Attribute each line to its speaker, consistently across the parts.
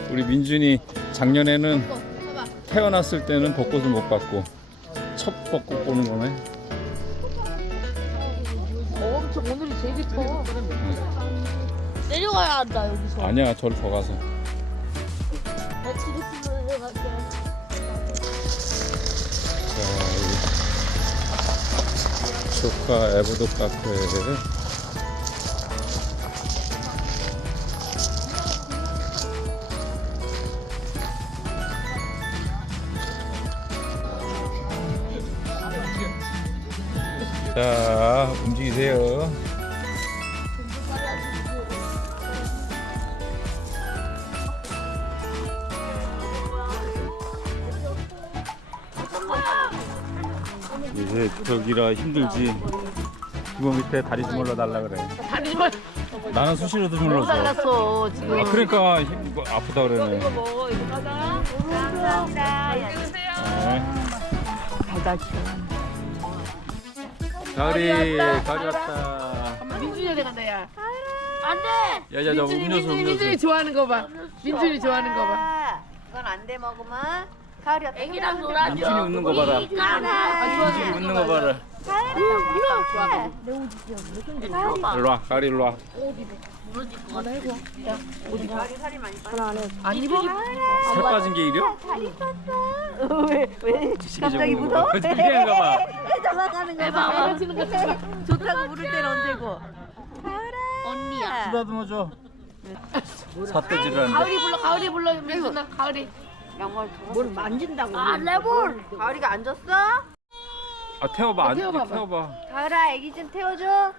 Speaker 1: 우리 민준이 작년에는 태어났을 때는 벚꽃을 못 봤고 첫 벚꽃 보는 거네.
Speaker 2: 엄청 오늘이 제일 예뻐. 내려가야 한다 여기서.
Speaker 1: 아니야, 저를 더 가서.
Speaker 2: 나 지금 내려갈게.
Speaker 1: 자, 여기 조카 에보도 카페. 자, 움직이세요. 이제 저기라 힘들지. 이거 밑에 다리 주물러 달라 그래.
Speaker 2: 다리 좀
Speaker 1: 나는 수시로도 주물러줘.
Speaker 2: 잘랐어 지금.
Speaker 1: 아, 그러니까 아프다 그러네.
Speaker 2: 이거 먹어. 이거 가자. 감사합니다.
Speaker 1: 네.
Speaker 2: 달달 치워.
Speaker 1: 가을이 왔다.
Speaker 2: 민준이한테 간다 야. 안돼.
Speaker 1: 야야, 저 음료수.
Speaker 2: 민준이 좋아하는 거 봐. 민준이 좋아하는 거 봐.
Speaker 3: 이건 안 돼 먹으면 가을이 어때?
Speaker 2: 애기랑 놀아줘.
Speaker 1: 민준이 웃는 거 봐라. 민준이 웃는 거 봐라. 일로 와, 가을이 일로 와.
Speaker 3: 가을이 살이 많이 빠졌어.
Speaker 2: 안 입어?
Speaker 1: 살 빠진 게 이려?
Speaker 3: 왜 갑자기 무서워?
Speaker 1: 이래가 봐.
Speaker 3: 도망가는 거 봐. 좋다고 부를 때는 언제고?
Speaker 2: 언니야.
Speaker 1: 쓰다듬어 줘. 삿대질을 하는데.
Speaker 2: 가을이 불러 민준아 가을이.
Speaker 3: 뭘 만진다고?
Speaker 2: 아 레몬.
Speaker 3: 가을이가 앉았어?
Speaker 1: 아, 태워봐.
Speaker 2: 태워봐봐.
Speaker 1: 태워봐.
Speaker 3: 가을아, 애기 좀 태워줘.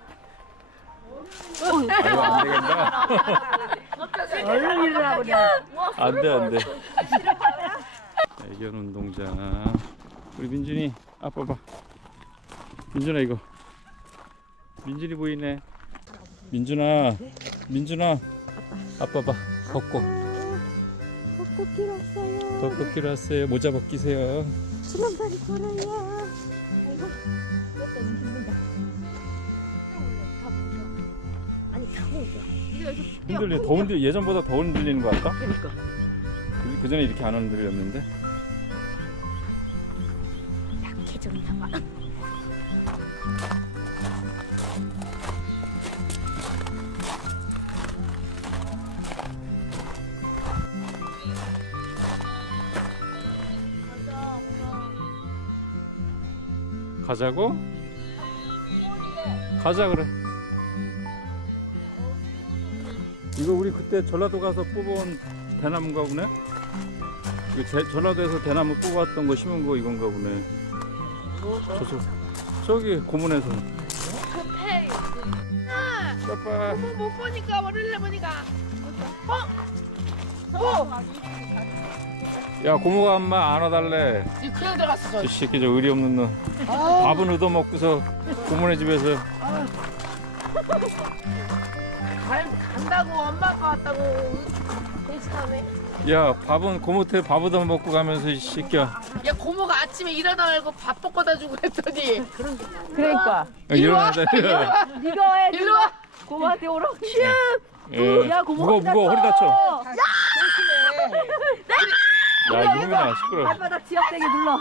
Speaker 1: 아, 이거 안 되겠다.
Speaker 3: 얼른 일어나고
Speaker 1: 안 돼, 안 돼. 애견 운동장. 우리 민준이 아빠 봐. 민준아, 이거. 민준이 보이네. 민준아. 아빠 봐. 벚꽃.
Speaker 3: 벚꽃 필었어요.
Speaker 1: 벚꽃 피러 왔어요. 모자 벗기세요.
Speaker 3: 주렁다리 걸어요. 아이고, 이것도 힘들다. 아니, 가보자.
Speaker 1: 흔들리, 더 흔들, 예전보다 더 흔들리는 것 같다? 그러니까. 그 전에 이렇게 안 흔들렸는데.
Speaker 3: 약해졌나 봐.
Speaker 1: 가자고? 가자 그래. 이거 우리 그때 전라도 가서 뽑아온 대나무인가 보네? 이거 전라도에서 대나무 뽑았던 거 심은 거 이건가 보네. 저기 고문에서. 빠빠.
Speaker 2: 못 보니까 머리를 보니까.
Speaker 1: 야, 고모가 엄마 안아달래.
Speaker 2: 이거 그냥 들어갔어 저.
Speaker 1: 이 새끼 저 의리 없는 놈. 밥은 얻어먹고서 고모네 집에서.
Speaker 2: 간다고 엄마가 왔다고 대신하네.
Speaker 1: 야, 밥은 고모한테 밥 얻어먹고 가면서 이 새끼야.
Speaker 2: 야 고모가 아침에 일어나 말고 밥 볶아다 주고 했더니
Speaker 3: 그러니까.
Speaker 1: 일어나자.
Speaker 3: 네가 해.
Speaker 2: 일로 와.
Speaker 3: 고모한테 오라고.
Speaker 1: 야, 무거워 허리 다쳐. 야, 이놈이나 시끄러.
Speaker 3: 발바닥 지압되게 눌러.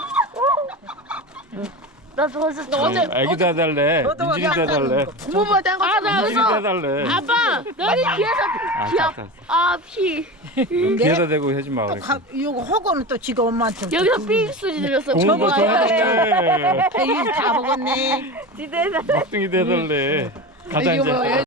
Speaker 2: 나 좋았어. 너 어제
Speaker 1: 애기도 해달래. 민준이도 해달래.
Speaker 2: 고모한테 한 거잖아.
Speaker 1: 민준이도 해달래.
Speaker 2: 아빠 너희 귀에서 피
Speaker 1: 귀에다 대고 하지 마. 그래.
Speaker 4: 이거 하고는 또 지가 엄마한테
Speaker 2: 여기서 삑 소리 들렸어.
Speaker 1: 고모가 더 해달래.
Speaker 4: 다 먹었네.
Speaker 3: 지대에서
Speaker 1: 막둥이도 해달래. 가자 이제.